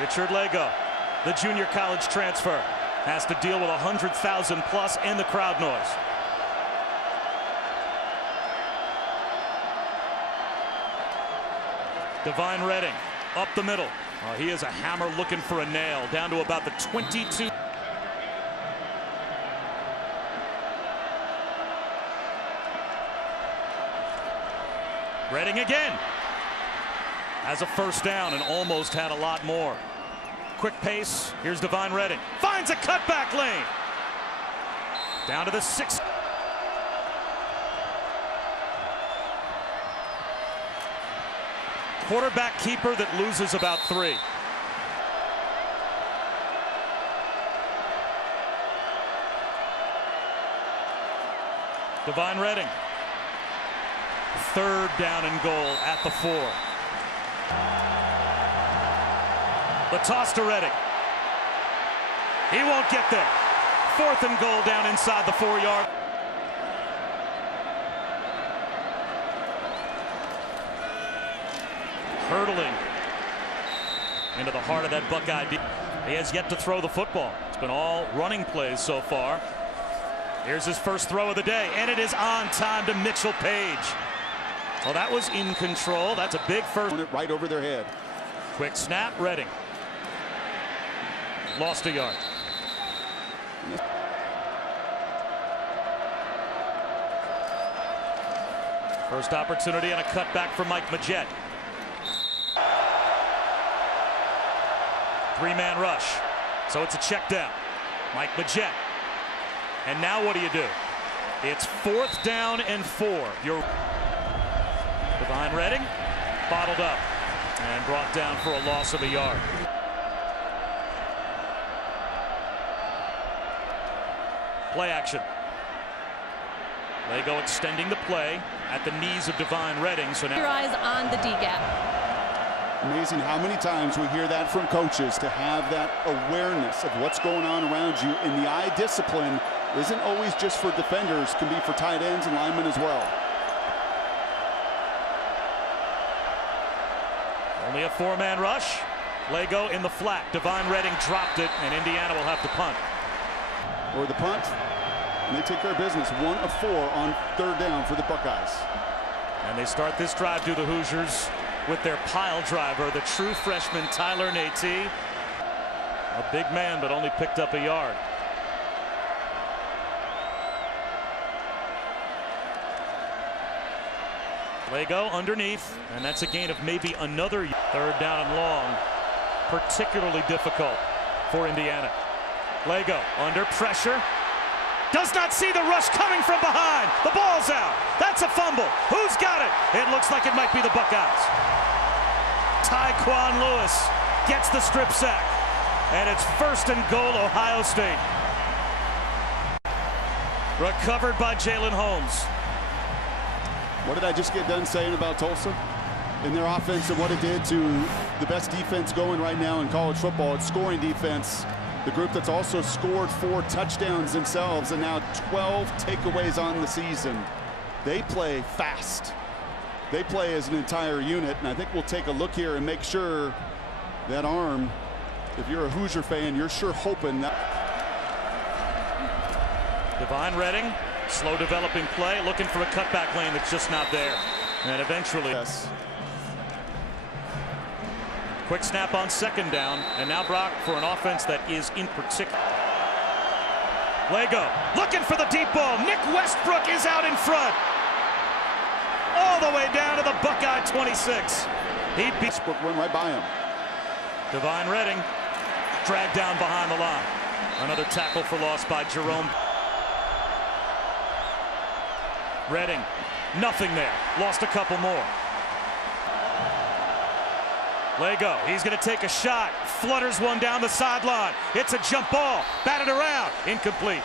Richard Lagow, the junior college transfer, has to deal with 100,000 plus and the crowd noise. Divine Redding up the middle. He is a hammer looking for a nail, down to about the 22. Redding again has a first down and almost had a lot more. Quick pace. Here's Divine Redding. Finds a cutback lane. Down to the 6. Quarterback keeper that loses about 3. Divine Redding. Third down and goal at the 4. The toss to Redding. He won't get there. 4th and goal down inside the 4-yard. Hurtling into the heart of that Buckeye. He has yet to throw the football. It's been all running plays so far. Here's his first throw of the day, and it is on time to Mitchell Page. Well, that was in control. That's a big first. Right over their head. Quick snap, Redding. Lost a yard. First opportunity and a cutback for Mike Majette. 3-man rush. So it's a check down. Mike Majette. And now what do you do? It's 4th down and 4. Divine Redding bottled up and brought down for a loss of a yard. Play action. Lagow extending the play at the knees of Divine Redding. So now your eyes on the D-gap. Amazing how many times we hear that from coaches, to have that awareness of what's going on around you. And the eye discipline isn't always just for defenders, can be for tight ends and linemen as well. Only a 4-man rush. Lagow in the flat. Divine Redding dropped it, and Indiana will have to punt. Or the punt, and they take care of business. 1 of 4 on 3rd down for the Buckeyes. And they start this drive to the Hoosiers with their pile driver, the true freshman Tyler Natee. A big man, but only picked up a yard. Lagow underneath, and that's a gain of maybe another. 3rd down and long. Particularly difficult for Indiana. Lagow under pressure. Does not see the rush coming from behind. The ball's out. That's a fumble. Who's got it? It looks like it might be the Buckeyes. Tyquan Lewis gets the strip sack. And it's 1st and goal, Ohio State. Recovered by Jalen Holmes. What did I just get done saying about Tulsa? In their offense and what it did to the best defense going right now in college football. It's scoring defense. The group that's also scored 4 touchdowns themselves and now 12 takeaways on the season. They play fast. They play as an entire unit, and I think we'll take a look here and make sure that arm, if you're a Hoosier fan, you're sure hoping that. Divine Redding, slow developing play, looking for a cutback lane that's just not there. And eventually. Yes. Quick snap on 2nd down, and now Brock for an offense that is in particular. Lagow looking for the deep ball. Nick Westbrook is out in front. All the way down to the Buckeye 26. He beats. Westbrook went right by him. Divine Redding dragged down behind the line. Another tackle for loss by Jerome. Redding, nothing there. Lost a couple more. Lagow, he's going to take a shot. Flutters one down the sideline. It's a jump ball. Batted around. Incomplete.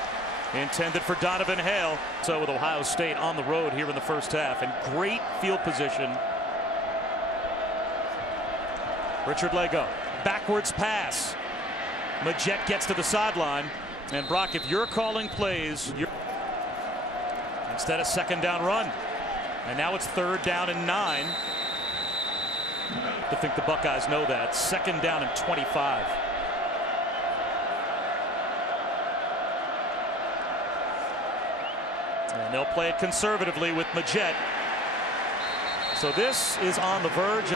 Intended for Donovan Hale. So with Ohio State on the road here in the first half. And great field position. Richard Lagow. Backwards pass. Majette gets to the sideline. And Brock, if you're calling plays, instead of 2nd down run. And now it's 3rd down and 9. like to think the Buckeyes know that. 2nd down and 25. And they'll play it conservatively with Majette. So this is on the verge.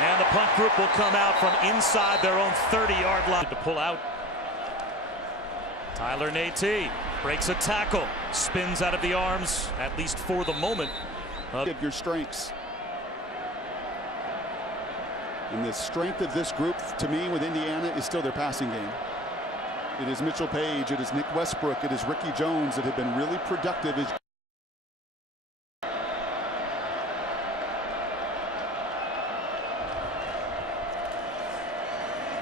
And the punt group will come out from inside their own 30-yard line to pull out. Tyler Nate breaks a tackle, spins out of the arms, at least for the moment. Of your strengths. And the strength of this group, to me, with Indiana, is still their passing game. It is Mitchell Page, it is Nick Westbrook, it is Ricky Jones that have been really productive.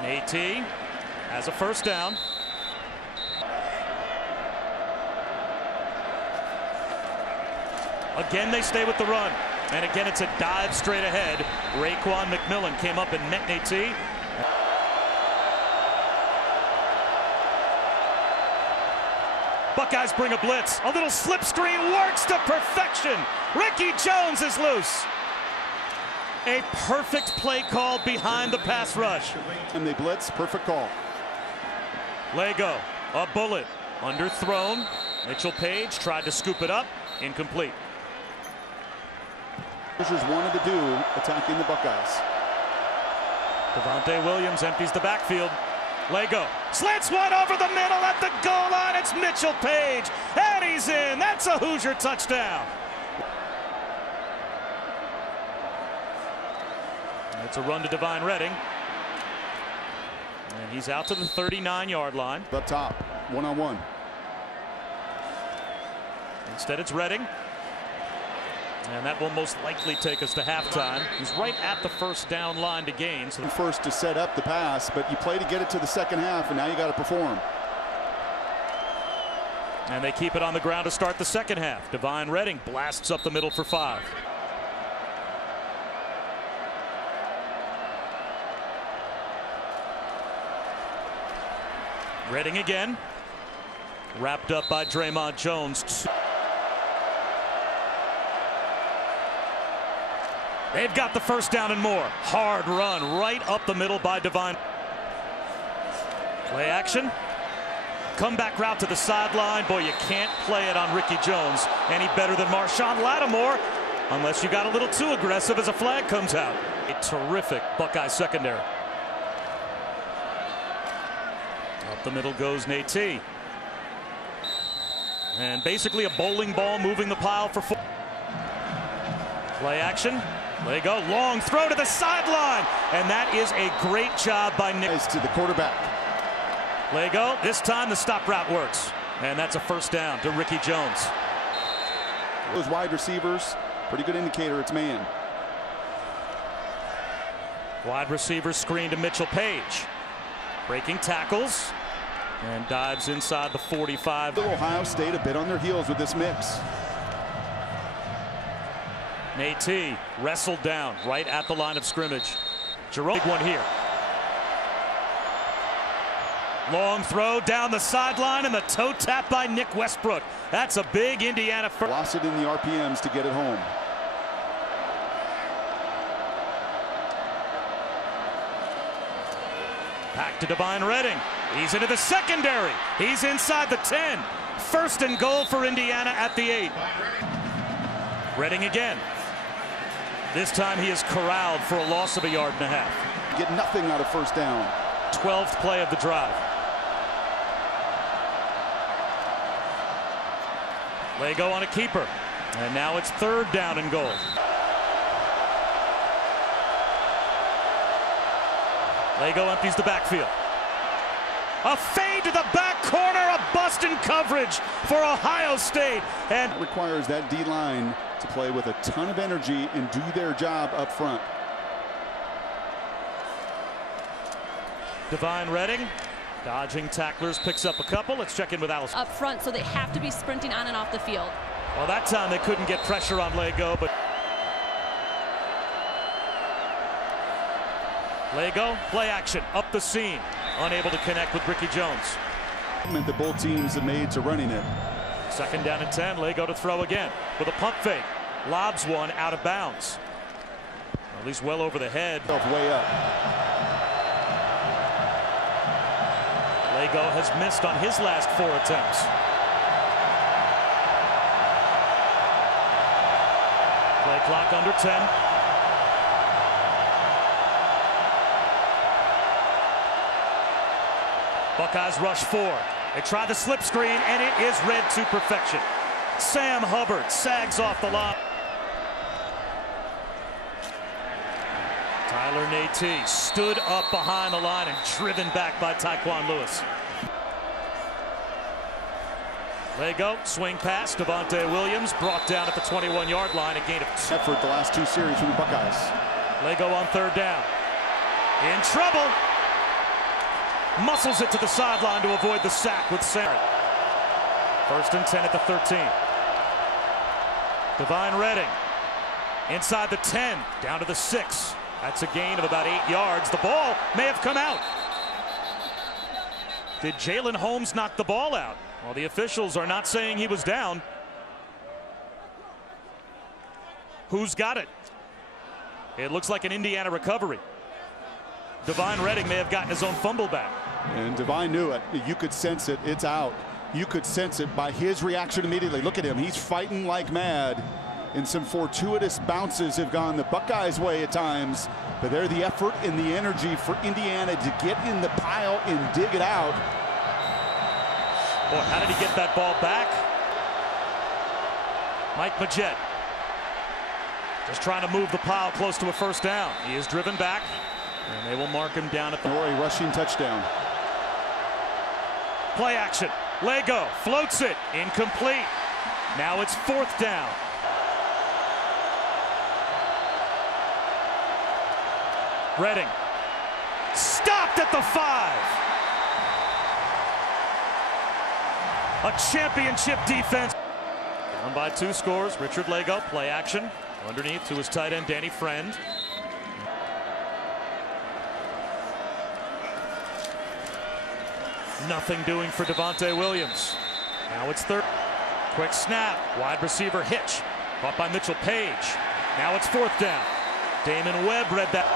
Nate has a 1st down. Again, they stay with the run. And again, it's a dive straight ahead. Raekwon McMillan came up and met Nate. Buckeyes bring a blitz. A little slip screen works to perfection. Ricky Jones is loose. A perfect play call behind the pass rush. And they blitz, perfect call. Lego, a bullet, underthrown. Mitchell Page tried to scoop it up, incomplete. Wanted to do attacking the Buckeyes. Devontae Williams empties the backfield. Lego slants one over the middle at the goal line. It's Mitchell Page, and he's in. That's a Hoosier touchdown. It's a run to Divine Redding. And he's out to the 39-yard line. Up top, one-on-one. Instead, it's Redding. And that will most likely take us to halftime. He's right at the 1st down line to gain. So first to set up the pass, but you play to get it to the 2nd half, and now you got to perform. And they keep it on the ground to start the 2nd half. Divine Redding blasts up the middle for 5. Redding again. Wrapped up by Draymond Jones. They've got the 1st down and more. Hard run right up the middle by Divine. Play action. Comeback route to the sideline. Boy, you can't play it on Ricky Jones any better than Marshawn Lattimore unless you got a little too aggressive as a flag comes out. A terrific Buckeye secondary. Up the middle goes Nate. And basically a bowling ball moving the pile for 4. Play action. Lego, long throw to the sideline, and that is a great job by Nick. To the quarterback. Lego, this time the stop route works, and that's a 1st down to Ricky Jones. Those wide receivers, pretty good indicator it's man. Wide receiver screen to Mitchell Page. Breaking tackles, and dives inside the 45. Ohio State a bit on their heels with this mix. Nate wrestled down right at the line of scrimmage. Jerome, big one here. Long throw down the sideline and the toe tap by Nick Westbrook. That's a big Indiana first. Lost it in the RPMs to get it home. Back to Divine Redding. He's into the secondary. He's inside the 10. 1st and goal for Indiana at the 8. Redding again. This time he is corralled for a loss of 1.5 yards. Get nothing out of 1st down. 12th play of the drive. Lego on a keeper. And now it's 3rd down and goal. Lego empties the backfield. A fade to the back corner, a bust in coverage for Ohio State. And it requires that D-line to play with a ton of energy and do their job up front. Divine Redding dodging tacklers, picks up a couple. Let's check in with Allison. Up front, so they have to be sprinting on and off the field. Well, that time they couldn't get pressure on Lego, but Lego, play action, up the seam. Unable to connect with Ricky Jones. That both teams have made to running it. Second down and 10. Lego to throw again with a pump fake. Lobs one out of bounds. At least well over the head. Way up. Lego has missed on his last 4 attempts. Play clock under 10. Buckeyes rush 4. They try the slip screen, and it is read to perfection. Sam Hubbard sags off the line. Tyler Nate stood up behind the line and driven back by Tyquan Lewis. Lego swing pass. Devontae Williams brought down at the 21-yard line. A gain of 2. Effort the last 2 series from the Buckeyes. Lego on 3rd down. In trouble. Muscles it to the sideline to avoid the sack with Sam. 1st and 10 at the 13. Devine Redding inside the 10, down to the 6. That's a gain of about 8 yards. The ball may have come out. Did Jalen Holmes knock the ball out? Well, the officials are not saying he was down. Who's got it? It looks like an Indiana recovery. Devine Redding may have gotten his own fumble back. And Devine knew it. You could sense it. It's out. You could sense it by his reaction immediately. Look at him. He's fighting like mad. And some fortuitous bounces have gone the Buckeyes' way at times. But they're the effort and the energy for Indiana to get in the pile and dig it out. Boy, how did he get that ball back? Mike Majette just trying to move the pile close to a 1st down. He is driven back, and they will mark him down at the... Or a rushing touchdown. Play action. Lego floats it. Incomplete. Now it's 4th down. Redding stopped at the 5. A championship defense. Down by 2 scores. Richard Lego, play action. Underneath to his tight end, Danny Friend. Nothing doing for Devontae Williams. Now it's 3rd. Quick snap. Wide receiver hitch. Caught by Mitchell Page. Now it's 4th down. Damon Webb read that.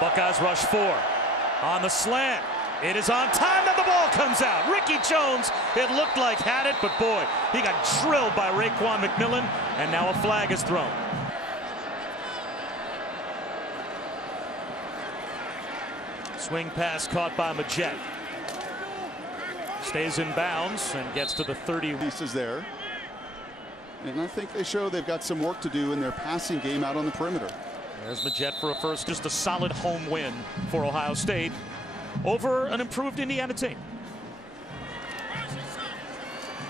Buckeyes rush 4. On the slant. It is on time, and the ball comes out. Ricky Jones, it looked like had it, but boy, he got drilled by Raekwon McMillan, and now a flag is thrown. Swing pass caught by Majette. Stays in bounds and gets to the 30. Pieces there. And I think they show they've got some work to do in their passing game out on the perimeter. There's Majette for a first. Just a solid home win for Ohio State over an improved Indiana team.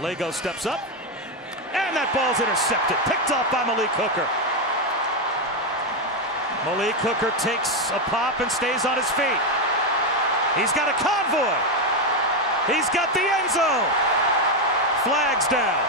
Lego steps up, and that ball's intercepted. Picked off by Malik Hooker. Malik Hooker takes a pop and stays on his feet. He's got a convoy. He's got the end zone. Flags down.